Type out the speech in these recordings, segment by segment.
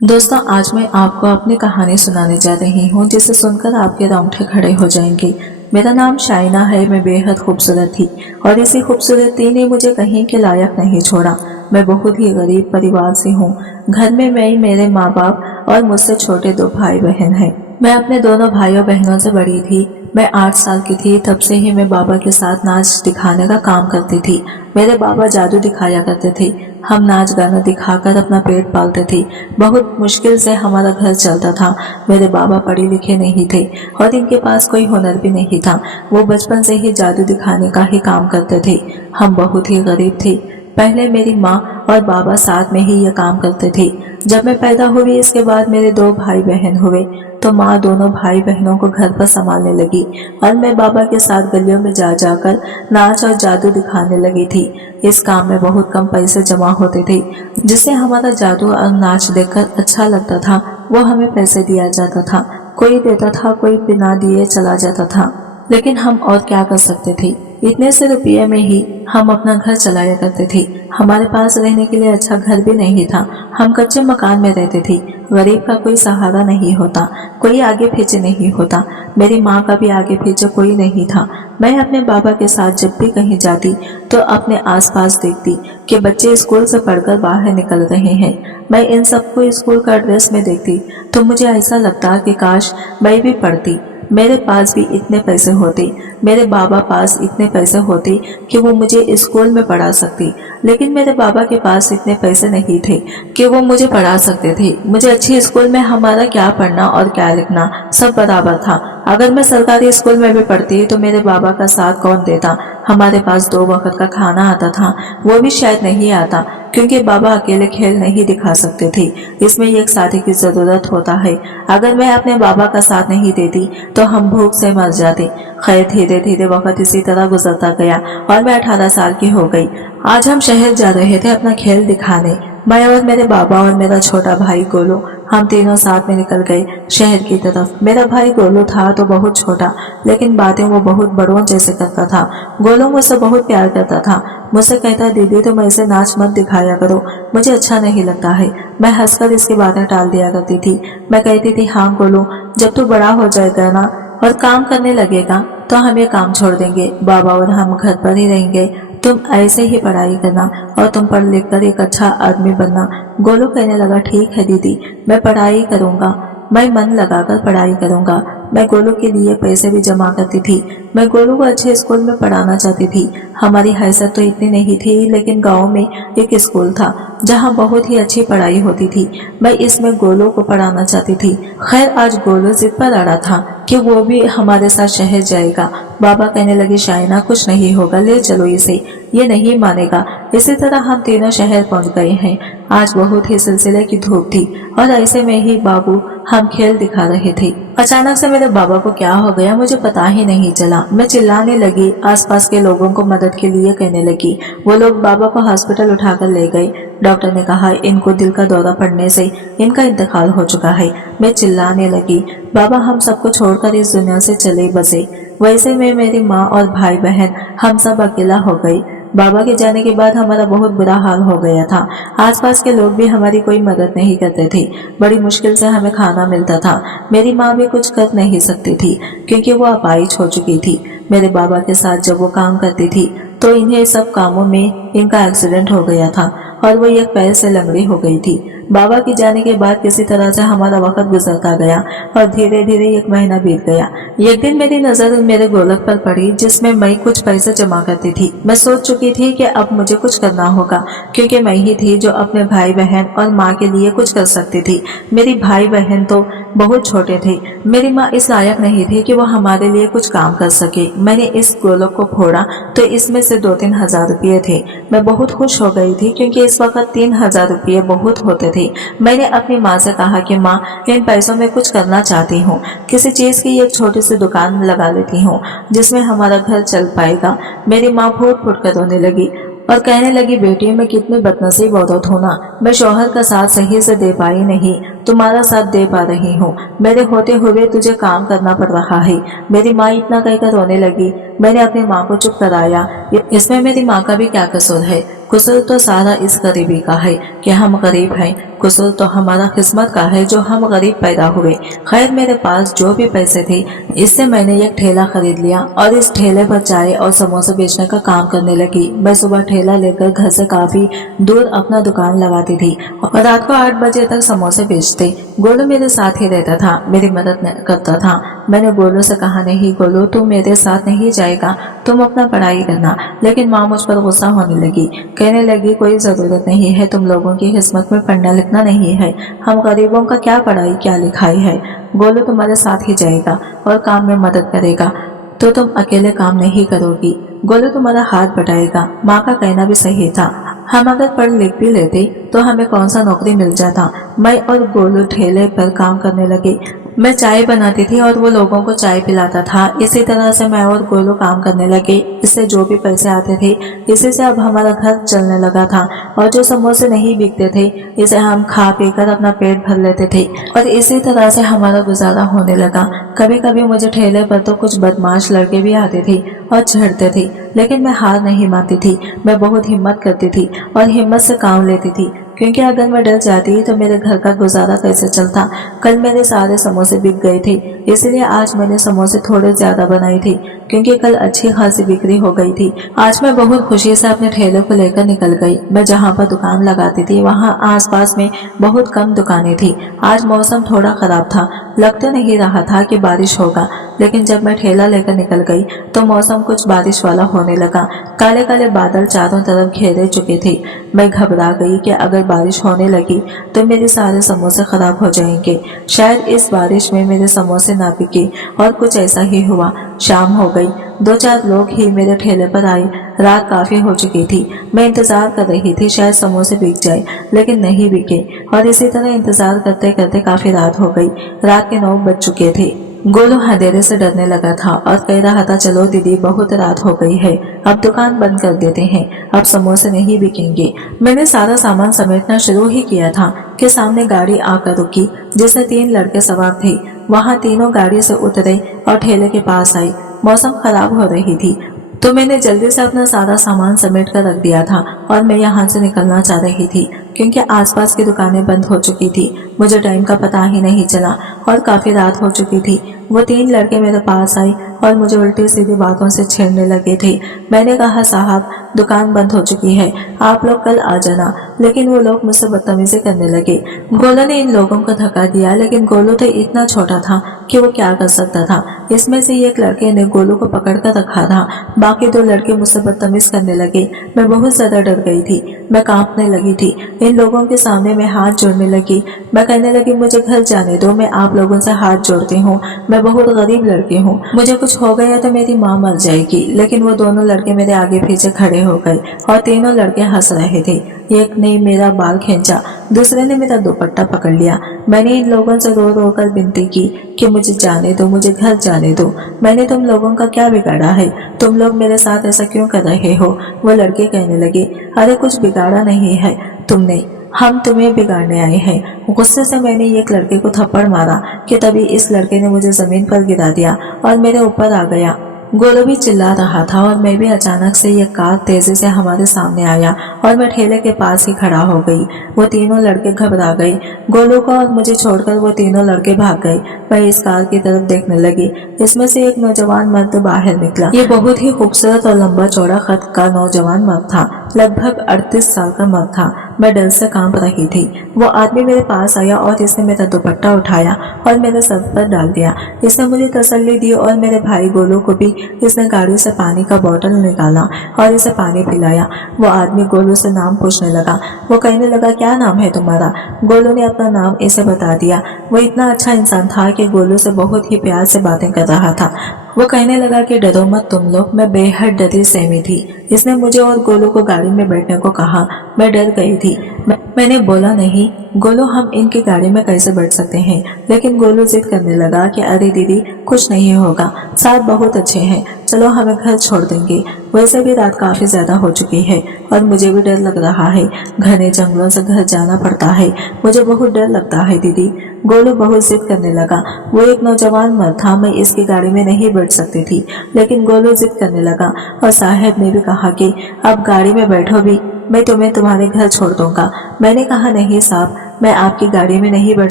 दोस्तों, आज मैं आपको अपनी कहानी सुनाने जा रही हूँ जिसे सुनकर आपके रोंगटे खड़े हो जाएंगे। मेरा नाम शाइना है। मैं बेहद खूबसूरत थी और इसी खूबसूरती ने मुझे कहीं के लायक नहीं छोड़ा। मैं बहुत ही गरीब परिवार से हूँ। घर में मैं, मेरे माँ बाप और मुझसे छोटे 2 भाई बहन हैं। मैं अपने दोनों भाइयों बहनों से बड़ी थी। मैं 8 साल की थी तब से ही मैं बाबा के साथ नाच दिखाने का काम करती थी। मेरे बाबा जादू दिखाया करते थे। हम नाच गाना दिखाकर अपना पेट पालते थे। बहुत मुश्किल से हमारा घर चलता था। मेरे बाबा पढ़े लिखे नहीं थे और इनके पास कोई हुनर भी नहीं था। वो बचपन से ही जादू दिखाने का ही काम करते थे। हम बहुत ही गरीब थे। पहले मेरी माँ और बाबा साथ में ही यह काम करते थे। जब मैं पैदा हुई, इसके बाद मेरे 2 भाई बहन हुए तो माँ दोनों भाई बहनों को घर पर संभालने लगी और मैं बाबा के साथ गलियों में जा जाकर नाच और जादू दिखाने लगी थी। इस काम में बहुत कम पैसे जमा होते थे। जिसे हमारा जादू और नाच देखकर अच्छा लगता था वो हमें पैसे दिया जाता था। कोई देता था, कोई बिना दिए चला जाता था, लेकिन हम और क्या कर सकते थे। इतने से रुपये में ही हम अपना घर चलाया करते थे। हमारे पास रहने के लिए अच्छा घर भी नहीं था। हम कच्चे मकान में रहते थे। गरीब का कोई सहारा नहीं होता, कोई आगे पीछे नहीं होता। मेरी माँ का भी आगे पीछे कोई नहीं था। मैं अपने बाबा के साथ जब भी कहीं जाती तो अपने आसपास देखती कि बच्चे स्कूल से पढ़कर बाहर निकल रहे हैं। मैं इन सबको स्कूल का ड्रेस में देखती तो मुझे ऐसा लगता कि काश मैं भी पढ़ती। मेरे पास भी इतने पैसे होते, मेरे बाबा पास इतने पैसे होते कि वो मुझे स्कूल में पढ़ा सकती। लेकिन मेरे बाबा के पास इतने पैसे नहीं थे कि वो मुझे पढ़ा सकते थे। मुझे अच्छी स्कूल में हमारा क्या पढ़ना और क्या लिखना सब बराबर था। अगर मैं सरकारी स्कूल में भी पढ़ती तो मेरे बाबा का साथ कौन देता। हमारे पास 2 वक्त का खाना आता था, वो भी शायद नहीं आता क्योंकि बाबा अकेले खेल नहीं दिखा सकते थे। इसमें एक साथी की जरूरत होता है। अगर मैं अपने बाबा का साथ नहीं देती तो हम भूख से मर जाते। खैर, धीरे धीरे वक्त इसी तरह गुजरता गया और मैं 18 साल की हो गई। आज हम शहर जा रहे थे अपना खेल दिखाने। मैं और मेरे बाबा और मेरा छोटा भाई गोलू, हम तीनों साथ में निकल गए शहर की तरफ। मेरा भाई गोलू था तो बहुत छोटा, लेकिन बातें वो बहुत बड़ों जैसे करता था। गोलू मुझसे बहुत प्यार करता था। मुझसे कहता, दीदी तुम ऐसे नाच मत दिखाया करो, मुझे अच्छा नहीं लगता है। मैं हंसकर इसकी बातें टाल दिया करती थी। मैं कहती थी, हाँ गोलू, जब तू बड़ा हो जाएगा ना और काम करने लगेगा तो हम ये काम छोड़ देंगे। बाबा और हम घर पर ही रहेंगे। तुम ऐसे ही पढ़ाई करना और तुम पढ़ लिख कर एक अच्छा आदमी बनना। गोलू कहने लगा, ठीक है दीदी, मैं पढ़ाई करूंगा, मैं मन लगाकर पढ़ाई करूंगा। मैं गोलू के लिए पैसे भी जमा करती थी। मैं गोलू को अच्छे स्कूल में पढ़ाना चाहती थी। हमारी हैसियत तो इतनी नहीं थी, लेकिन गांव में एक स्कूल था जहां बहुत ही अच्छी पढ़ाई होती थी। मैं इसमें गोलू को पढ़ाना चाहती थी। खैर, आज गोलू जिद पर अड़ा था कि वो भी हमारे साथ शहर जाएगा। बाबा कहने लगे, शाइना कुछ नहीं होगा, ले चलो इसे, ये नहीं मानेगा। इसी तरह हम तीनों शहर पहुंच गए हैं। आज बहुत ही सिलसिले की धूप थी और ऐसे में ही बाबू हम खेल दिखा रहे थे। अचानक से मेरे बाबा को क्या हो गया मुझे पता ही नहीं चला। मैं चिल्लाने लगी, आसपास के लोगों को मदद के लिए कहने लगी। वो लोग बाबा को हॉस्पिटल उठाकर ले गए। डॉक्टर ने कहा, इनको दिल का दौरा पड़ने से इनका इंतकाल हो चुका है। मैं चिल्लाने लगी, बाबा हम सबको छोड़कर इस दुनिया से चले बसे। वैसे में मेरी माँ और भाई बहन हम सब अकेला हो गए। बाबा के जाने के बाद हमारा बहुत बुरा हाल हो गया था। आसपास के लोग भी हमारी कोई मदद नहीं करते थे। बड़ी मुश्किल से हमें खाना मिलता था। मेरी माँ भी कुछ कर नहीं सकती थी क्योंकि वो अपाहिज हो चुकी थी। मेरे बाबा के साथ जब वो काम करती थी तो इन्हें सब कामों में इनका एक्सीडेंट हो गया था और वो एक पैर से लंगड़ी हो गई थी। बाबा के जाने के बाद किसी तरह से हमारा वक्त गुजरता गया और धीरे धीरे 1 महीना बीत गया। एक दिन मेरी नजर मेरे गोलक पर पड़ी जिसमें मैं कुछ पैसे जमा करती थी। मैं सोच चुकी थी कि अब मुझे कुछ करना होगा क्योंकि मैं ही थी जो अपने भाई बहन और माँ के लिए कुछ कर सकती थी। मेरी भाई बहन तो बहुत छोटे थे। मेरी माँ इस लायक नहीं थी कि वो हमारे लिए कुछ काम कर सके। मैंने इस गोलक को फोड़ा तो इसमें से 2-3 हजार रुपये थे। मैं बहुत खुश हो गई थी क्योंकि इस वक्त 3,000 रुपये बहुत होते थे। मैंने अपनी माँ से कहा कि माँ, इन पैसों में कुछ करना चाहती हूँ, किसी चीज की एक छोटी सी दुकान लगा लेती हूँ जिसमें हमारा घर चल पाएगा। मेरी माँ फूट फूट कर रोने लगी और कहने लगी, बेटी मैं कितनी बदनसीब औरत हूँ ना, मैं शौहर का साथ सही से दे पाई नहीं। तुम्हारा साथ दे पा रही हूँ, मेरे होते हुए तुझे काम करना पड़ रहा है। मेरी माँ इतना कहकर रोने लगी। मैंने अपनी माँ को चुप कराया। इसमें मेरी माँ का भी क्या कसूर है? कसूर तो सारा इस गरीबी का है कि हम गरीब हैं। कसूर तो हमारा किस्मत का है जो हम गरीब पैदा हुए। खैर, मेरे पास जो भी पैसे थे, इससे मैंने एक ठेला खरीद लिया और इस ठेले पर चाय और समोसे बेचने का काम करने लगी। मैं सुबह ठेला लेकर घर से काफी दूर अपना दुकान लगाती थी और रात को 8 बजे तक समोसे बेचते। गोलू मेरे साथ ही रहता था, मेरी मदद करता था। मैंने गोलू से कहा, नहीं गोलू, तुम मेरे साथ नहीं जाएगा, तुम अपना पढ़ाई करना। लेकिन माँ मुझ पर गुस्सा होने लगी, कहने लगी, कोई जरूरत नहीं है, तुम लोगों की किस्मत में पढ़ना लिखना नहीं है, हम गरीबों का क्या पढ़ाई क्या लिखाई है। गोलू तुम्हारे साथ ही जाएगा और काम में मदद करेगा, तो तुम अकेले काम नहीं करोगी। गोलू तुम्हारा हाथ बटाएगा। माँ का कहना भी सही था। हम अगर पढ़ लिख भी लेते तो हमें कौन सा नौकरी मिल जाता। मैं और गोलू ठेले पर काम करने लगे। मैं चाय बनाती थी और वो लोगों को चाय पिलाता था। इसी तरह से मैं और गोलू काम करने लगे। इससे जो भी पैसे आते थे, इसी से अब हमारा घर चलने लगा था। और जो समोसे नहीं बिकते थे, इसे हम खा पी कर अपना पेट भर लेते थे और इसी तरह से हमारा गुजारा होने लगा। कभी कभी मुझे ठेले पर तो कुछ बदमाश लड़के भी आते थे और छेड़ते थे, लेकिन मैं हार नहीं मानती थी। मैं बहुत हिम्मत करती थी और हिम्मत से काम लेती थी, क्योंकि अगर मैं डर जाती तो मेरे घर का गुजारा कैसे चलता। कल मेरे सारे समोसे बिक गए थे, इसलिए आज मैंने समोसे थोड़े ज्यादा बनाए थे, क्योंकि कल अच्छी खासी बिक्री हो गई थी। आज मैं बहुत खुशी से अपने ठेले को लेकर निकल गई। मैं जहाँ पर दुकान लगाती थी वहाँ आसपास में बहुत कम दुकानें थी। आज मौसम थोड़ा खराब था, लग तो नहीं रहा था कि बारिश होगा, लेकिन जब मैं ठेला लेकर निकल गई तो मौसम कुछ बारिश वाला होने लगा। काले काले बादल चारों तरफ घेरे चुके थे। मैं घबरा गई कि अगर बारिश होने लगी तो मेरे सारे समोसे खराब हो जाएंगे। शायद इस बारिश में मेरे समोसे ना बिके, और कुछ ऐसा ही हुआ। शाम हो गई। 2-4 लोग ही मेरे ठेले पर आए। रात काफी हो चुकी थी। मैं इंतजार कर रही थी शायद समोसे बिक जाए, लेकिन नहीं बिके। और इसी तरह इंतजार करते करते काफी रात हो गई। रात के 9 बज चुके थे। गोलू अंधेरे से डरने लगा था और कह रहा था, चलो दीदी, बहुत रात हो गई है, अब दुकान बंद कर देते हैं, अब समोसे नहीं बिकेंगे। मैंने सारा सामान समेटना शुरू ही किया था कि सामने गाड़ी आकर रुकी, जिसमें 3 लड़के सवार थे। वहाँ तीनों गाड़ी से उतरे और ठेले के पास आए। मौसम खराब हो रही थी, तो मैंने जल्दी से अपना सारा सामान समेट कर रख दिया था और मैं यहाँ से निकलना चाह रही थी, क्योंकि आसपास की दुकानें बंद हो चुकी थी। मुझे टाइम का पता ही नहीं चला और काफी रात हो चुकी थी। वो 3 लड़के मेरे पास आए और मुझे उल्टी सीधी बातों से छेड़ने लगे थे। मैंने कहा, साहब, दुकान बंद हो चुकी है, आप लोग कल आ जाना। लेकिन वो लोग मुझसे बदतमीजी करने लगे। गोलू ने इन लोगों को धक्का दिया, लेकिन गोलू तो इतना छोटा था कि वो क्या कर सकता था। इसमें से एक लड़के ने गोलू को पकड़ कर रखा था। बाकी 2 लड़के मुझसे बदतमीज करने लगे। मैं बहुत ज्यादा डर गई थी। मैं कांपने लगी थी। इन लोगों के सामने मैं हाथ जोड़ने लगी। मैं कहने लगी, मुझे घर जाने दो, मैं आप लोगों से हाथ जोड़ती हूँ, मैं बहुत गरीब लड़की हूँ, मुझे कुछ हो गया तो मेरी माँ मर जाएगी। लेकिन वो दोनों लड़के मेरे आगे पीछे खड़े हो गए और तीनों लड़के हंस रहे थे। एक ने मेरा बाल खींचा, दूसरे ने मेरा दुपट्टा पकड़ लिया। मैंने इन लोगों से रो रो कर विनती की कि मुझे जाने दो, मुझे घर जाने दो। मैंने तुम लोगों का क्या बिगाड़ा है? तुम लोग मेरे साथ ऐसा क्यों कर रहे हो? वो लड़के कहने लगे, अरे कुछ बिगाड़ा नहीं है तुमने, हम तुम्हें बिगाड़ने आए हैं। गुस्से से मैंने एक लड़के को थप्पड़ मारा कि तभी इस लड़के ने मुझे जमीन पर गिरा दिया और मेरे ऊपर आ गया। गोलू भी चिल्ला रहा था और मैं भी। अचानक से ये कार तेजी से हमारे सामने आया और मैं ठेले के पास ही खड़ा हो गई। वो तीनों लड़के घबरा गए। गोलू को और मुझे छोड़कर वो तीनों लड़के भाग गए। मैं इस कार की तरफ देखने लगी। इसमें से एक नौजवान मर्द बाहर निकला। ये बहुत ही खूबसूरत और लंबा चौड़ा कद का नौजवान मर्द था। लगभग 38 साल का मर्द था। मैं डर से कांप रही थी। वो आदमी मेरे पास आया और इसने मेरा दुपट्टा उठाया और मेरे सर पर डाल दिया। इसने मुझे तसल्ली दी और मेरे भाई गोलू को भी। इसने गाड़ी से पानी का बोतल निकाला और इसे पानी पिलाया। वो आदमी गोलू से नाम पूछने लगा। वो कहने लगा, क्या नाम है तुम्हारा? गोलू ने अपना नाम इसे बता दिया। वो इतना अच्छा इंसान था कि गोलू से बहुत ही प्यार से बातें कर रहा था। वो कहने लगा कि डरो मत तुम लोग। मैं बेहद डरी सहमी थी। इसने मुझे और गोलू को गाड़ी में बैठने को कहा। मैं डर गई थी। मैंने बोला, नहीं, गोलू हम इनकी गाड़ी में कैसे बैठ सकते हैं। लेकिन गोलू जिद करने लगा कि अरे दीदी कुछ नहीं होगा, साहब बहुत अच्छे हैं, चलो हमें घर छोड़ देंगे। वैसे भी रात काफी ज्यादा हो चुकी है और मुझे भी डर लग रहा है, घने जंगलों से घर जाना पड़ता है, मुझे बहुत डर लगता है दीदी। गोलू बहुत जिद करने लगा। वो एक नौजवान मर्द था, मैं इसकी गाड़ी में नहीं बैठ सकती थी। लेकिन गोलू जिद करने लगा और साहब ने भी कहा कि अब गाड़ी में बैठो भी, मैं तुम्हें तुम्हारे घर छोड़ दूंगा। मैंने कहा नहीं साहब, मैं आपकी गाड़ी में नहीं बैठ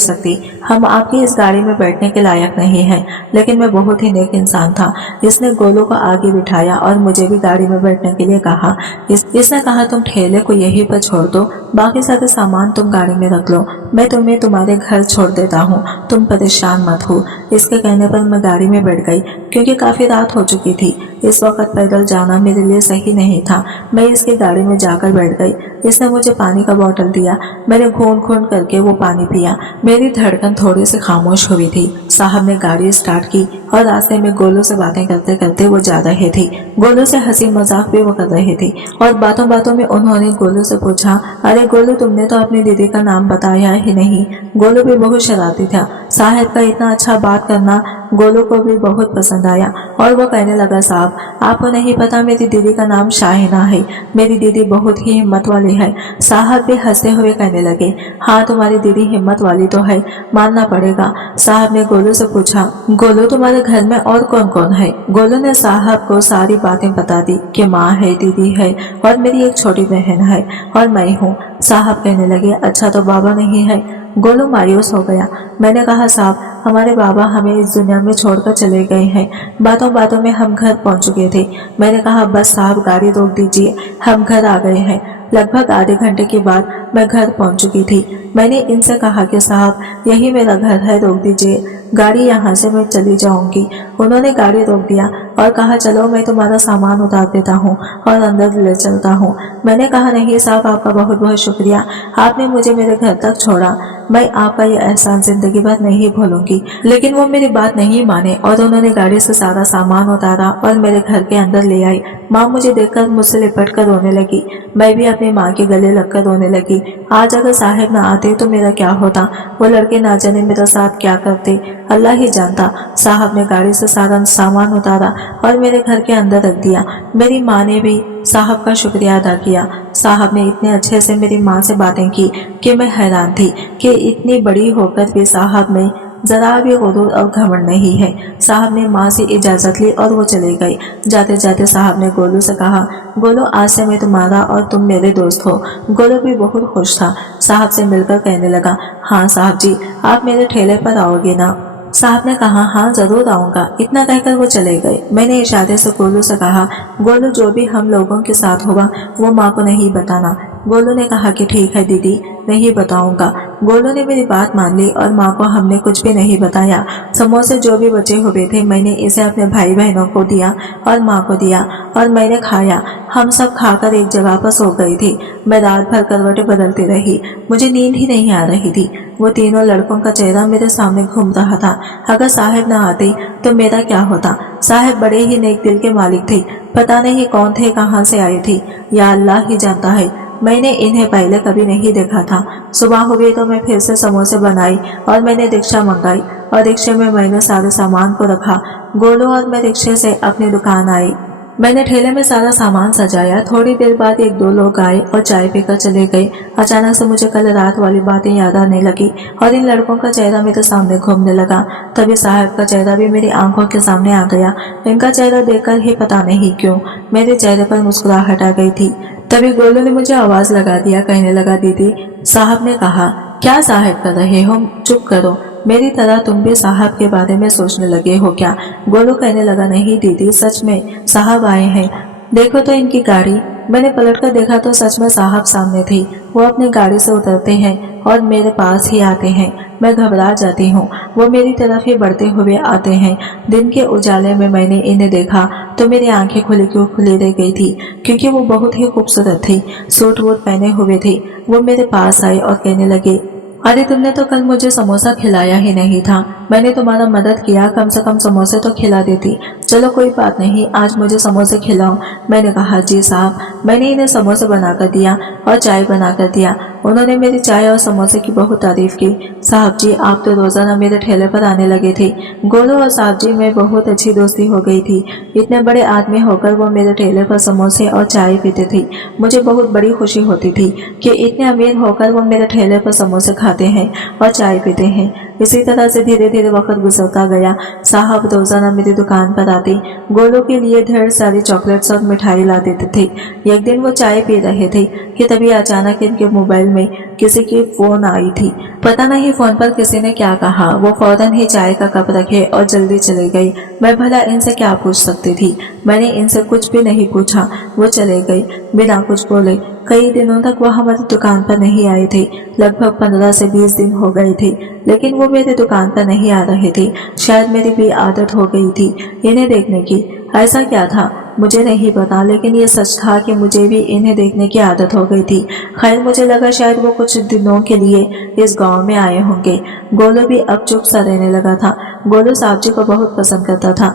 सकती, हम आपकी इस गाड़ी में बैठने के लायक नहीं हैं। लेकिन मैं बहुत ही नेक इंसान था। इसने गोलू को आगे बिठाया और मुझे भी गाड़ी में बैठने के लिए कहा। इसने कहा तुम ठेले को यहीं पर छोड़ दो, बाकी सारे सामान तुम गाड़ी में रख लो, मैं तुम्हें तुम्हारे घर छोड़ देता हूँ, तुम परेशान मत हो। इसके कहने पर मैं गाड़ी में बैठ गई क्योंकि काफी रात हो चुकी थी। इस वक्त पैदल जाना मेरे लिए सही नहीं था। मैं इसकी गाड़ी में जाकर बैठ गई। इसने मुझे पानी का बोतल दिया, मैंने घूंट घूंट करके वो पानी पिया। मेरी धड़कन थोड़ी सी खामोश हुई थी। साहब ने गाड़ी स्टार्ट की और रास्ते में गोलू से बातें करते करते वो जा रहे थे। गोलू से हंसी मजाक भी वो कर रहे थे और बातों बातों में उन्होंने गोलू से पूछा, अरे गोलू तुमने तो अपनी दीदी का नाम बताया ही नहीं। गोलू भी बहुत शरारती था। साहब का इतना अच्छा बात करना गोलू को भी बहुत पसंद आया और वो कहने लगा, साहब आपको नहीं पता मेरी दीदी का नाम शाहिना है, मेरी दीदी बहुत ही हिम्मत वाली है। साहब भी हंसते हुए कहने लगे, हाँ तुम्हारी दीदी हिम्मत वाली तो है, मानना पड़ेगा। साहब ने गोलू से पूछा, गोलू तुम्हारे घर में और कौन कौन है। गोलू ने साहब को सारी बातें बता दी कि माँ है, दीदी है और मेरी एक छोटी बहन है और मैं हूँ। साहब कहने लगे, अच्छा तो बाबा नहीं है। गोलू मायूस हो गया। मैंने कहा, साहब हमारे बाबा हमें इस दुनिया में छोड़कर चले गए हैं। बातों बातों में हम घर पहुंच चुके थे। मैंने कहा, बस साहब गाड़ी रोक दीजिए, हम घर आ गए हैं। लगभग आधे घंटे के बाद मैं घर पहुंच चुकी थी। मैंने इनसे कहा कि साहब यही मेरा घर है, रोक दीजिए, गाड़ी यहाँ से मैं चली जाऊंगी। उन्होंने गाड़ी रोक दिया और कहा, चलो मैं तुम्हारा सामान उतार देता हूँ और अंदर ले चलता हूँ। मैंने कहा, नहीं साहब आपका बहुत बहुत शुक्रिया, आपने मुझे मेरे घर तक छोड़ा, मैं आपका ये एहसान जिंदगी भर नहीं भूलूंगी। लेकिन वो मेरी बात नहीं माने और उन्होंने गाड़ी से सारा सामान उतारा और मेरे घर के अंदर ले आई। माँ मुझे देखकर मुझसे लिपट कर रोने लगी। मैं भी अपनी माँ के गले लगकर रोने लगी। आज अगर साहब न आते तो मेरा क्या होता, वो लड़के ना जाने मेरा साथ क्या करते, अल्लाह ही जानता। साहब ने गाड़ी से सारा सामान उतारा और मेरे घर के अंदर रख दिया। मेरी माँ ने भी साहब का शुक्रिया अदा किया। साहब ने इतने अच्छे से मेरी माँ से बातें की कि मैं हैरान थी कि इतनी बड़ी होकर भी साहब में जरा भी गुरूर और घमंड नहीं है। साहब ने माँ से इजाजत ली और वो चले गए। जाते जाते साहब ने गोलू से कहा, गोलू आज से मैं तुम्हारा और तुम मेरे दोस्त हो। गोलू भी बहुत खुश था। साहब से मिलकर कहने लगा, हाँ साहब जी आप मेरे ठेले पर आओगे ना। साहब ने कहा, हाँ जरूर आऊंगा। इतना कहकर वो चले गए। मैंने इशारे से गोलू से कहा, गोलू जो भी हम लोगों के साथ होगा वो माँ को नहीं बताना। गोलू ने कहा कि ठीक है दीदी, नहीं बताऊंगा। गोलू ने मेरी बात मान ली और माँ को हमने कुछ भी नहीं बताया। समोसे जो भी बचे हुए थे मैंने इसे अपने भाई बहनों को दिया और माँ को दिया और मैंने खाया। हम सब खाकर एक जगह पर सो गई थी। मैं रात भर करवटें बदलती रही, मुझे नींद ही नहीं आ रही थी। वो तीनों लड़कों का चेहरा मेरे सामने घूम रहा था। अगर साहब न आते तो मेरा क्या होता। साहब बड़े ही नेक दिल के मालिक थे, पता नहीं कौन थे, कहाँ से आए थे, या अल्लाह ही जानता है। मैंने इन्हें पहले कभी नहीं देखा था। सुबह हो गई तो मैं फिर से समोसे बनाई और मैंने रिक्शा मंगाई और रिक्शे में मैंने सारे सामान को रखा। गोलू और मैं रिक्शे से अपनी दुकान आई। मैंने ठेले में सारा सामान सजाया। थोड़ी देर बाद एक दो लोग आए और चाय पीकर चले गए। अचानक से मुझे कल रात वाली बातें याद आने लगी और इन लड़कों का चेहरा मेरे सामने घूमने लगा। तभी साहब का चेहरा भी मेरी आंखों के सामने आ गया। इनका चेहरा देखकर ही पता नहीं क्यों मेरे चेहरे पर मुस्कुराहट आ गई थी। तभी गोलू ने मुझे आवाज लगा दिया, कहने लगा, दीदी। साहब ने कहा, क्या साहब कर रहे हो, चुप करो, मेरी तरह तुम भी साहब के बारे में सोचने लगे हो क्या। गोलू कहने लगा, नहीं दीदी सच में साहब आए हैं, देखो तो इनकी गाड़ी। मैंने पलटकर देखा तो सच में साहब सामने थे। वो अपनी गाड़ी से उतरते हैं और मेरे पास ही आते हैं। मैं घबरा जाती हूँ। वो मेरी तरफ ही बढ़ते हुए आते हैं। दिन के उजाले में मैंने इन्हें देखा तो मेरी आंखें खुली क्यों खुली रह गई थी, क्योंकि वो बहुत ही खूबसूरत थी। सूट वूट पहने हुए थे। वो मेरे पास आए और कहने लगे, अरे तुमने तो कल मुझे समोसा खिलाया ही नहीं था, मैंने तुम्हारा मदद किया, कम से कम समोसे तो खिला देती। चलो कोई बात नहीं, आज मुझे समोसे खिलाओ। मैंने कहा जी साहब। मैंने इन्हें समोसे बनाकर दिया और चाय बनाकर दिया। उन्होंने मेरी चाय और समोसे की बहुत तारीफ की। साहब जी, आप तो रोजाना मेरे ठेले पर आने लगे थे। गोलू और साहब जी में बहुत अच्छी दोस्ती हो गई थी। इतने बड़े आदमी होकर वो मेरे ठेले पर समोसे और चाय पीते थे। मुझे बहुत बड़ी खुशी होती थी कि इतने अमीर होकर वो मेरे ठेले पर समोसे खाते हैं और चाय पीते हैं। इसी तरह से धीरे धीरे वक्त गुजरता गया। साहब रोजाना मेरी दुकान पर आते, गोलू के लिए ढेर सारी चॉकलेट्स और मिठाई ला देते थे। एक दिन वो चाय पी रहे थे कि तभी अचानक इनके मोबाइल में किसी की फोन आई थी। पता नहीं फोन पर किसी ने क्या कहा, वो फौरन ही चाय का कप रखे और जल्दी चले गए। मैं भला इनसे क्या पूछ सकती थी? मैंने इनसे कुछ भी नहीं पूछा, वो चले गए बिना कुछ बोले। कई दिनों तक वो हमारी दुकान पर नहीं आए थे। लगभग 15 से 20 दिन हो गए थे, लेकिन वो मेरी दुकान पर नहीं आ रहे थे। शायद मेरी भी आदत हो गई थी इन्हें देखने की। ऐसा क्या था मुझे नहीं पता, लेकिन ये सच था कि मुझे भी इन्हें देखने की आदत हो गई थी। खैर, मुझे लगा शायद वो कुछ दिनों के लिए इस गांव में आए होंगे। गोलू भी अब चुप सा रहने लगा था। गोलू साहब जी को बहुत पसंद करता था।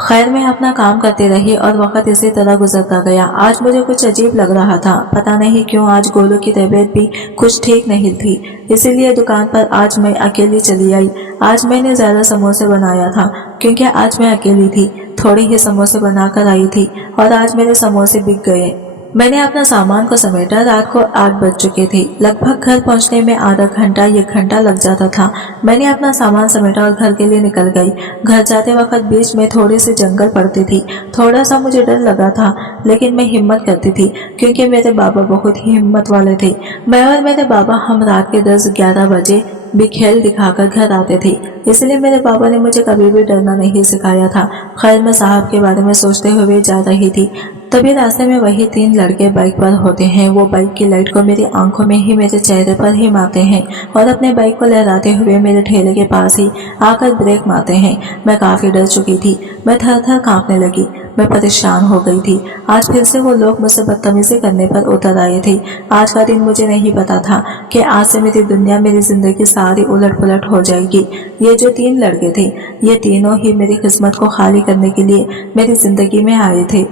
खैर, मैं अपना काम करती रही और वक्त इसी तरह गुजरता गया। आज मुझे कुछ अजीब लग रहा था। पता नहीं क्यों आज गोलू की तबीयत भी कुछ ठीक नहीं थी, इसीलिए दुकान पर आज मैं अकेली चली आई। आज मैंने ज्यादा समोसे बनाया था क्योंकि आज मैं अकेली थी। थोड़ी ही समोसे बनाकर आई थी और आज मेरे समोसे बिक गए। मैंने अपना सामान को समेटा। रात को 8 बज चुके थे। लगभग घर पहुंचने में आधा घंटा 1 घंटा लग जाता था। मैंने अपना सामान समेटा और घर के लिए निकल गई। घर जाते वक्त बीच में थोड़ी सी जंगल पड़ती थी। थोड़ा सा मुझे डर लगा था, लेकिन मैं हिम्मत करती थी क्योंकि मेरे बाबा बहुत ही हिम्मत वाले थे। मैं और मेरे बाबा हम रात के 10-11 बजे भी खेल दिखाकर घर आते थे, इसलिए मेरे पापा ने मुझे कभी भी डरना नहीं सिखाया था। खैर, मैं साहब के बारे में सोचते हुए जा रही थी, तभी रास्ते में वही 3 लड़के बाइक पर होते हैं। वो बाइक की लाइट को मेरी आंखों में ही मेरे चेहरे पर ही मारते हैं और अपने बाइक को लहराते हुए मेरे ठेले के पास ही आकर ब्रेक मारते हैं। मैं काफी डर चुकी थी। मैं थर थर कांपने लगी। मैं परेशान हो गई थी। आज फिर से वो लोग मुझसे बदतमीजी करने पर उतर आए थे। आज का दिन मुझे नहीं पता था कि आज से मेरी दुनिया, मेरी जिंदगी सारी उलट पुलट हो जाएगी। ये जो 3 लड़के थे, ये तीनों ही मेरी किस्मत को खाली करने के लिए मेरी जिंदगी में आए थे।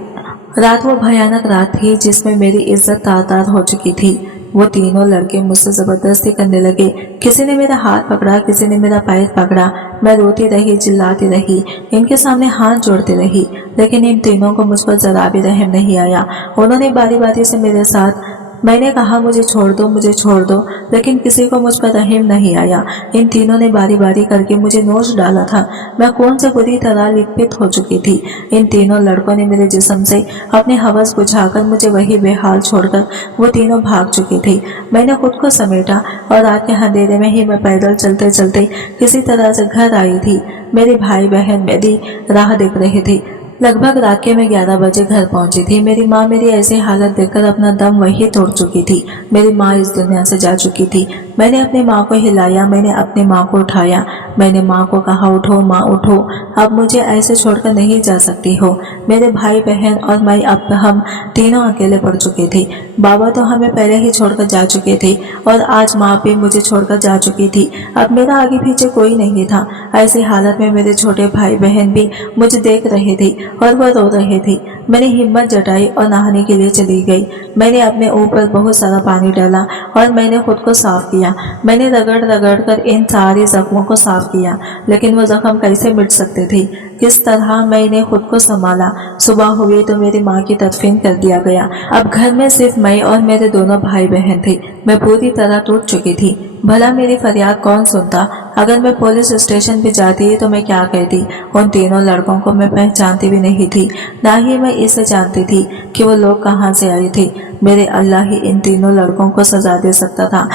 रात वो भयानक रात थी जिसमें मेरी इज्जत तार-तार हो चुकी थी। वो तीनों लड़के मुझसे जबरदस्ती करने लगे। किसी ने मेरा हाथ पकड़ा, किसी ने मेरा पैर पकड़ा। मैं रोती रही, चिल्लाती रही, इनके सामने हाथ जोड़ती रही, लेकिन इन तीनों को मुझ पर जरा भी रहम नहीं आया। उन्होंने बारी बारी से मेरे साथ, मैंने कहा मुझे छोड़ दो, मुझे छोड़ दो, लेकिन किसी को मुझ पर रहम नहीं आया। इन तीनों ने बारी बारी करके मुझे नोच डाला था। मैं खून से बुरी तरह लिपट हो चुकी थी। इन तीनों लड़कों ने मेरे जिस्म से अपने हवस बुझाकर मुझे वही बेहाल छोड़कर वो तीनों भाग चुके थे। मैंने खुद को समेटा और रात के अंधेरे में ही मैं पैदल चलते चलते किसी तरह से घर आई थी। मेरे भाई बहन मेरी राह देख रहे थे। लगभग रात के मैं 11 बजे घर पहुंची थी। मेरी माँ मेरी ऐसी हालत देखकर अपना दम वही तोड़ चुकी थी। मेरी माँ इस दुनिया से जा चुकी थी। मैंने अपनी माँ को हिलाया, मैंने अपनी माँ को उठाया। मैंने माँ को कहा, उठो माँ उठो, अब मुझे ऐसे छोड़कर नहीं जा सकती हो। मेरे भाई बहन और मैं, अब हम तीनों अकेले पड़ चुके थे। बाबा तो हमें पहले ही छोड़कर जा चुके थे और आज माँ भी मुझे छोड़कर जा चुकी थी। अब मेरा आगे पीछे कोई नहीं था। ऐसी हालत में मेरे छोटे भाई बहन भी मुझे देख रहे थे और वह रो रहे थे। मैंने हिम्मत जुटाई और नहाने के लिए चली गई। मैंने अपने ऊपर बहुत सारा पानी डाला और मैंने खुद को साफ किया। मैंने रगड़ रगड़ कर इन सारे जख्मों को साफ किया, लेकिन वो जख्म कैसे मिट सकते थे? किस तरह मैंने खुद को संभाला। सुबह हुई तो मेरी माँ की तदफीन कर दिया गया। अब घर में सिर्फ मैं और मेरे दोनों भाई बहन थे। मैं पूरी तरह टूट चुकी थी। भला मेरी फरियाद कौन सुनता? अगर मैं पुलिस स्टेशन भी जाती तो मैं क्या कहती? उन तीनों लड़कों को मैं पहचानती भी नहीं थी, ना ही मैं इसे जानती थी कि वो लोग कहाँ से आए थे। मेरे अल्लाह ही इन तीनों लड़कों को सजा दे सकता था।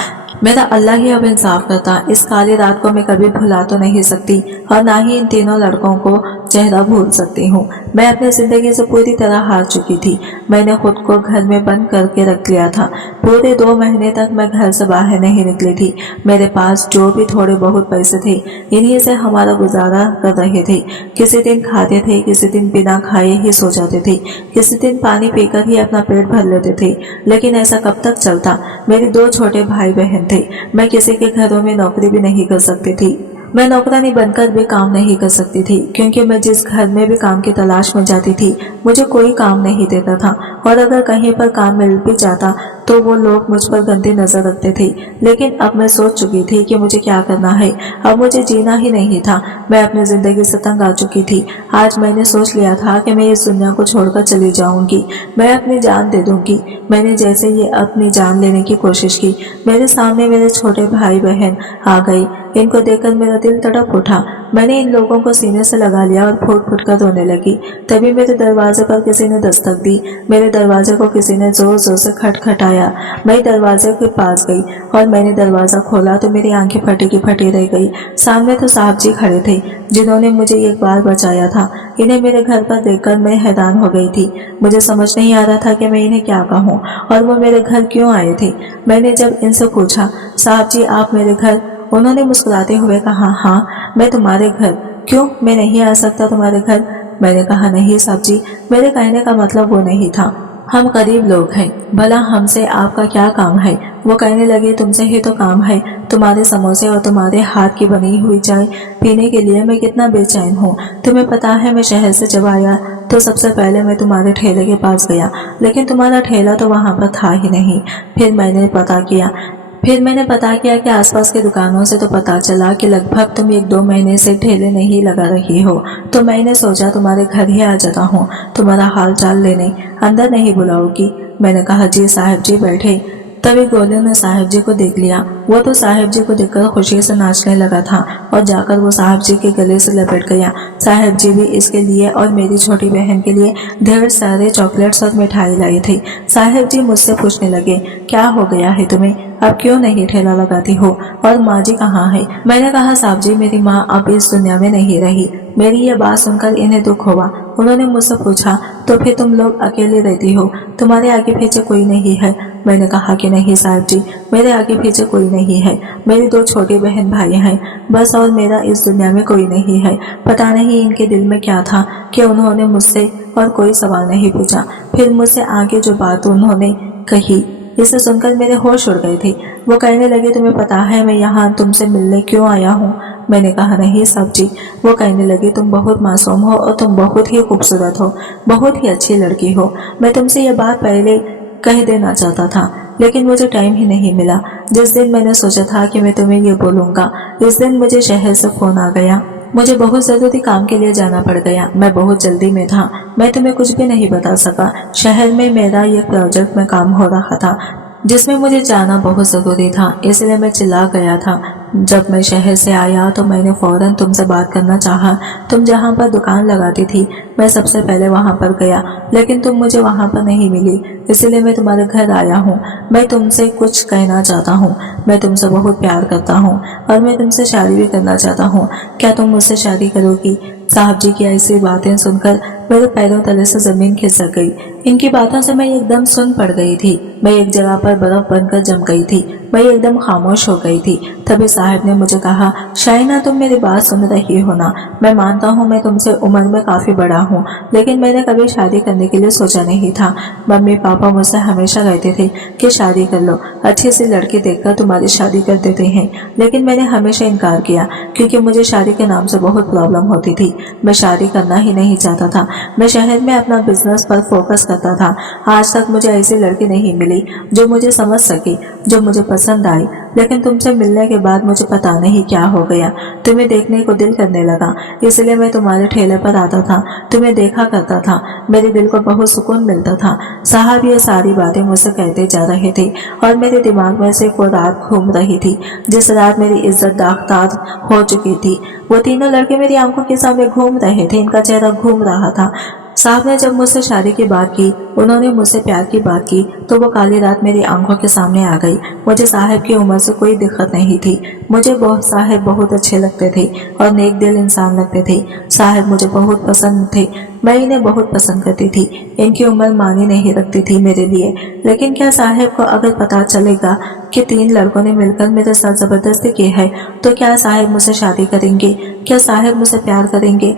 मेरा अल्लाह ही अब इंसाफ करता। इस काली रात को मैं कभी भुला तो नहीं सकती और ना ही इन तीनों लड़कों को चेहरा भूल सकती हूँ। मैं अपनी जिंदगी से पूरी तरह हार चुकी थी। मैंने खुद को घर में बंद करके रख लिया था। पूरे 2 महीने तक मैं घर से बाहर नहीं निकली थी। मेरे पास जो भी थोड़े बहुत पैसे थे, इन्हीं से हमारा गुजारा कर रहे थे। किसी दिन खाते थे, किसी दिन बिना खाए ही सो जाते थे, किसी दिन पानी पीकर ही अपना पेट भर लेते थे। लेकिन ऐसा कब तक चलता? मेरे 2 छोटे भाई बहन थे। मैं किसी के घरों में नौकरी भी नहीं कर सकती थी। मैं नौकरानी बनकर भी काम नहीं कर सकती थी, क्योंकि मैं जिस घर में भी काम की तलाश में जाती थी मुझे कोई काम नहीं देता था, और अगर कहीं पर काम मिल भी जाता तो वो लोग मुझ पर गंदी नजर रखते थे। लेकिन अब मैं सोच चुकी थी कि मुझे क्या करना है। अब मुझे जीना ही नहीं था। मैं अपनी जिंदगी से तंग आ चुकी थी। आज मैंने सोच लिया था कि मैं इस दुनिया को छोड़कर चली जाऊंगी। मैं अपनी जान दे दूंगी। मैंने जैसे ये अपनी जान लेने की कोशिश की, मेरे सामने मेरे छोटे भाई बहन आ गए। इनको देखकर मेरा दिल तड़प उठा। मैंने इन लोगों को सीने से लगा लिया और फूट फूट कर रोने लगी। तभी मेरे दरवाजे पर किसी ने दस्तक दी। मेरे दरवाजे को किसी ने जोर जोर से खटखटाया। मैं दरवाजे के पास गई और मैंने दरवाजा खोला तो मेरी आंखें फटी की फटी रह गई। सामने तो साहब जी खड़े थे, जिन्होंने मुझे एक बार बचाया था। इन्हें मेरे घर पर देखकर मैं हैरान हो गई थी। मुझे समझ नहीं आ रहा था कि मैं इन्हें क्या कहूँ और वो मेरे घर क्यों आए थे। मैंने जब इनसे पूछा, साहब जी आप मेरे घर? उन्होंने मुस्कुराते हुए कहा, हाँ मैं तुम्हारे घर। क्यों, मैं नहीं आ सकता तुम्हारे घर? मैंने कहा, नहीं साहब जी, मेरे कहने का मतलब वो नहीं था। हम गरीब लोग हैं, भला हमसे आपका क्या काम है? वो कहने लगे, तुमसे ही तो काम है। तुम्हारे समोसे और तुम्हारे हाथ की बनी हुई चाय पीने के लिए मैं कितना बेचैन हूँ। तुम्हें पता है मैं शहर से जब आया तो सबसे पहले मैं तुम्हारे ठेले के पास गया, लेकिन तुम्हारा ठेला तो वहाँ पर था ही नहीं। फिर मैंने पता किया कि आसपास के दुकानों से तो पता चला कि लगभग तुम 1-2 महीने से ठेले नहीं लगा रही हो। तो मैंने सोचा तुम्हारे घर ही आ जाता हूँ, तुम्हारा हाल चाल लेने। अंदर नहीं बुलाओगी? मैंने कहा, जी साहब जी बैठे। तभी गोलू ने साहब जी को देख लिया। वो तो साहब जी को देखकर खुशी से नाचने लगा था और जाकर वो साहब जी के गले से लपेट गया। साहब जी भी इसके लिए और मेरी छोटी बहन के लिए ढेर सारे चॉकलेट्स और मिठाई लाई थी। साहब जी मुझसे पूछने लगे, क्या हो गया है तुम्हें? अब क्यों नहीं ठेला लगाती हो? और माँ जी कहाँ है? मैंने कहा, साहब जी मेरी माँ अब इस दुनिया में नहीं रही। मेरी ये बात सुनकर इन्हें दुख हुआ। उन्होंने मुझसे पूछा, तो फिर तुम लोग अकेले रहती हो, तुम्हारे आगे पीछे कोई नहीं है? मैंने कहा कि नहीं साहब जी, मेरे आगे पीछे कोई नहीं है। मेरी 2 छोटी बहन भाई हैं बस, और मेरा इस दुनिया में कोई नहीं है। पता नहीं इनके दिल में क्या था कि उन्होंने मुझसे और कोई सवाल नहीं पूछा। फिर मुझसे आगे जो बात उन्होंने कही, इसे सुनकर मेरे होश उड़ गए थे। वो कहने लगे, तुम्हें पता है मैं यहाँ तुमसे मिलने क्यों आया हूँ? मैंने कहा, नहीं साहब जी। वो कहने लगे, तुम बहुत मासूम हो और तुम बहुत ही खूबसूरत हो, बहुत ही अच्छी लड़की हो। मैं तुमसे ये बात पहले कह देना चाहता था, लेकिन मुझे टाइम ही नहीं मिला। जिस दिन मैंने सोचा था कि मैं तुम्हें ये बोलूंगा, इस दिन मुझे शहर से फोन आ गया। मुझे बहुत जरूरी काम के लिए जाना पड़ गया। मैं बहुत जल्दी में था, मैं तुम्हें कुछ भी नहीं बता सका। शहर में मेरा ये प्रोजेक्ट में काम हो रहा था जिसमें मुझे जाना बहुत जरूरी था, इसलिए मैं चिल्ला गया था। जब मैं शहर से आया तो मैंने फौरन तुमसे बात करना चाहा। तुम जहाँ पर दुकान लगाती थी मैं सबसे पहले वहाँ पर गया, लेकिन तुम मुझे वहाँ पर नहीं मिली, इसलिए मैं तुम्हारे घर आया हूँ। मैं तुमसे कुछ कहना चाहता हूँ। मैं तुमसे बहुत प्यार करता हूँ और मैं तुमसे शादी भी करना चाहता हूँ। क्या तुम मुझसे शादी करोगी? साहब जी की ऐसी बातें सुनकर मेरे पैरों तले से जमीन खिसक गई। इनकी बातों से मैं एकदम सुन पड़ गई थी। मैं एक जगह पर बर्फ बनकर जम गई थी। मैं एकदम खामोश हो गई थी। तभी साहब ने मुझे कहा, शाइना तुम मेरी बात सुन रही हो ना? मैं मानता हूँ मैं तुमसे उम्र में काफी बड़ा हूँ, लेकिन मैंने कभी शादी करने के लिए सोचा नहीं था। मम्मी पापा मुझसे हमेशा कहते थे कि शादी कर लो, अच्छी सी लड़की देखकर तुम्हारी शादी कर देते हैं, लेकिन मैंने हमेशा इनकार किया क्योंकि मुझे शादी के नाम से बहुत प्रॉब्लम होती थी। मैं शादी करना ही नहीं चाहता था। मैं शहर में अपना बिजनेस पर फोकस करता था। आज तक मुझे ऐसी लड़की नहीं मिली जो मुझे समझ सके, जो मुझे पसंद आई, लेकिन तुमसे मिलने के बाद मुझे पता नहीं क्या हो गया। तुम्हें देखने को दिल करने लगा, इसलिए मैं तुम्हारे ठेले पर आता था, तुम्हें देखा करता था। मेरे दिल को बहुत सुकून मिलता था। साहब ये सारी बातें मुझसे कहते जा रहे थे और मेरे दिमाग में से वो रात घूम रही थी जिस रात मेरी इज्जत दागदार हो चुकी थी। वो तीनों लड़के मेरी आंखों के सामने घूम रहे थे, इनका चेहरा घूम रहा था। साहब ने जब मुझसे शादी की बात की, उन्होंने मुझसे प्यार की बात की, तो वो काली रात मेरी आंखों के सामने आ गई। मुझे साहब की उम्र से कोई दिक्कत नहीं थी। मुझे साहब बहुत अच्छे लगते थे और नेक दिल इंसान लगते थे। साहब मुझे बहुत पसंद थे, मैं इन्हें बहुत पसंद करती थी। इनकी उम्र मानी नहीं रखती थी मेरे लिए, लेकिन क्या साहब को अगर पता चलेगा कि 3 लड़कों ने मिलकर मेरे साथ जबरदस्ती की है, तो क्या साहब मुझसे शादी करेंगे? क्या साहब मुझसे प्यार करेंगे?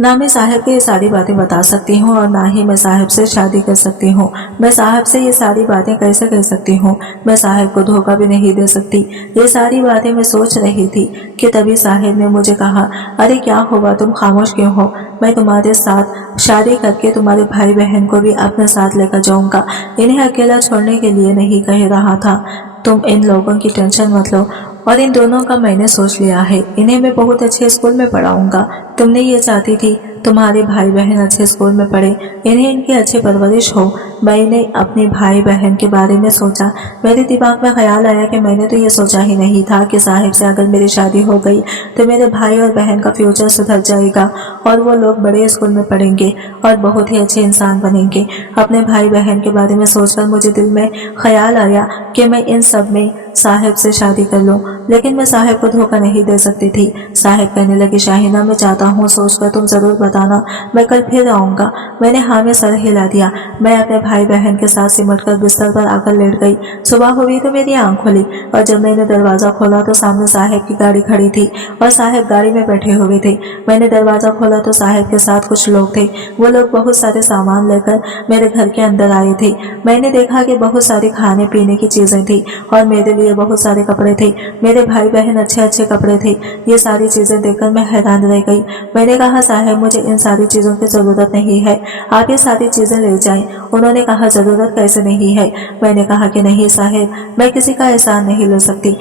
ना मैं साहब को ये सारी बातें बता सकती हूँ और ना ही मैं साहब से शादी कर सकती हूँ। मैं साहब से ये सारी बातें कैसे कर सकती हूँ? मैं साहब को धोखा भी नहीं दे सकती। ये सारी बातें मैं सोच रही थी कि तभी साहब ने मुझे कहा, अरे क्या हुआ, तुम खामोश क्यों हो? मैं तुम्हारे साथ शादी करके तुम्हारे भाई बहन को भी अपने साथ लेकर जाऊंगा। इन्हें अकेला छोड़ने के लिए नहीं कह रहा था। तुम इन लोगों की टेंशन मत लो और इन दोनों का मैंने सोच लिया है। इन्हें मैं बहुत अच्छे स्कूल में पढ़ाऊंगा। तुमने ये चाहती थी तुम्हारे भाई बहन अच्छे स्कूल में पढ़े, इन्हें इनकी अच्छी परवरिश हो। मैंने अपने भाई बहन के बारे में सोचा। मेरे दिमाग में ख्याल आया कि मैंने तो ये सोचा ही नहीं था कि साहिब से अगर मेरी शादी हो गई तो मेरे भाई और बहन का फ्यूचर सुधर जाएगा और वो लोग बड़े स्कूल में पढ़ेंगे और बहुत ही अच्छे इंसान बनेंगे। अपने भाई बहन के बारे में सोचकर मुझे दिल में ख्याल आया कि मैं इन सब में साहिब से शादी कर लूं, लेकिन मैं साहिब को धोखा नहीं दे सकती थी। साहिब कहने लगी, शाहिना मैं चाहता हूँ, सोचकर तुम जरूर बताना, मैं कल फिर आऊंगा। मैंने हाँ में सर हिला दिया। मैं अपने भाई बहन के साथ सिमटकर बिस्तर पर आकर लेट गई। सुबह हुई तो मेरी आंख खुली और जब मैंने दरवाजा खोला तो सामने साहिब की गाड़ी खड़ी थी और साहिब गाड़ी में बैठे हुए थे। मैंने दरवाजा खोला तो साहिब के साथ कुछ लोग थे। वो लोग बहुत सारे सामान लेकर मेरे घर के अंदर आए थे। मैंने देखा कि बहुत सारी खाने पीने की चीजें थी और मेरे लिए बहुत सारे कपड़े थे। मेरे भाई बहन अच्छे अच्छे कपड़े थे। ये सारी चीजें देखकर मैं हैरान रह गई। मैंने कहा, साहब मुझे इन सारी चीजों की जरूरत नहीं है, आप ये सारी चीजें ले जाएं। उन्होंने कहा, जरूरत कैसे नहीं है? मैंने कहा कि नहीं साहब, मैं किसी का एहसान नहीं ले सकती,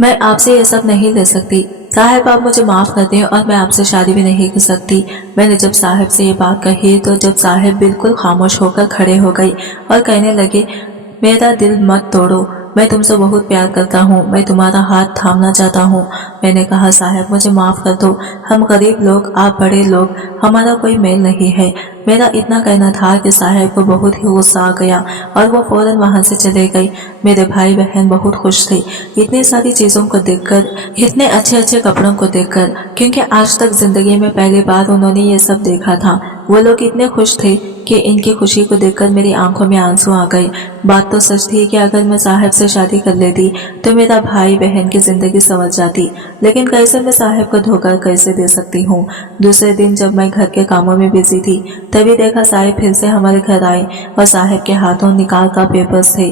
मैं आपसे ये सब नहीं ले सकती। साहब आप मुझे माफ कर दें और मैं आपसे शादी भी नहीं कर सकती। मैंने जब साहब से ये बात कही तो जब साहब बिल्कुल खामोश होकर खड़े हो गई और कहने लगे, मेरा दिल मत तोड़ो, मैं तुमसे बहुत प्यार करता हूँ, मैं तुम्हारा हाथ थामना चाहता हूँ। मैंने कहा, साहब मुझे माफ कर दो, हम गरीब लोग, आप बड़े लोग, हमारा कोई मेल नहीं है। मेरा इतना कहना था कि साहब को बहुत ही गुस्सा आ गया और वो फौरन वहां से चले गई। मेरे भाई बहन बहुत खुश थे इतनी सारी चीजों को देखकर, इतने अच्छे अच्छे कपड़ों को देखकर, क्योंकि आज तक जिंदगी में पहली बार उन्होंने ये सब देखा था। वो लोग इतने खुश थे कि इनकी खुशी को देखकर मेरी आंखों में आंसू आ गए। बात तो सच थी कि अगर मैं साहब से शादी कर लेती तो मेरा भाई बहन की जिंदगी संवर जाती, लेकिन कैसे मैं साहब को धोखा कैसे दे सकती हूँ। दूसरे दिन जब मैं घर के कामों में बिजी थी तभी देखा साहब फिर से हमारे घर आए और साहब के हाथों निकाह का पेपर्स थे।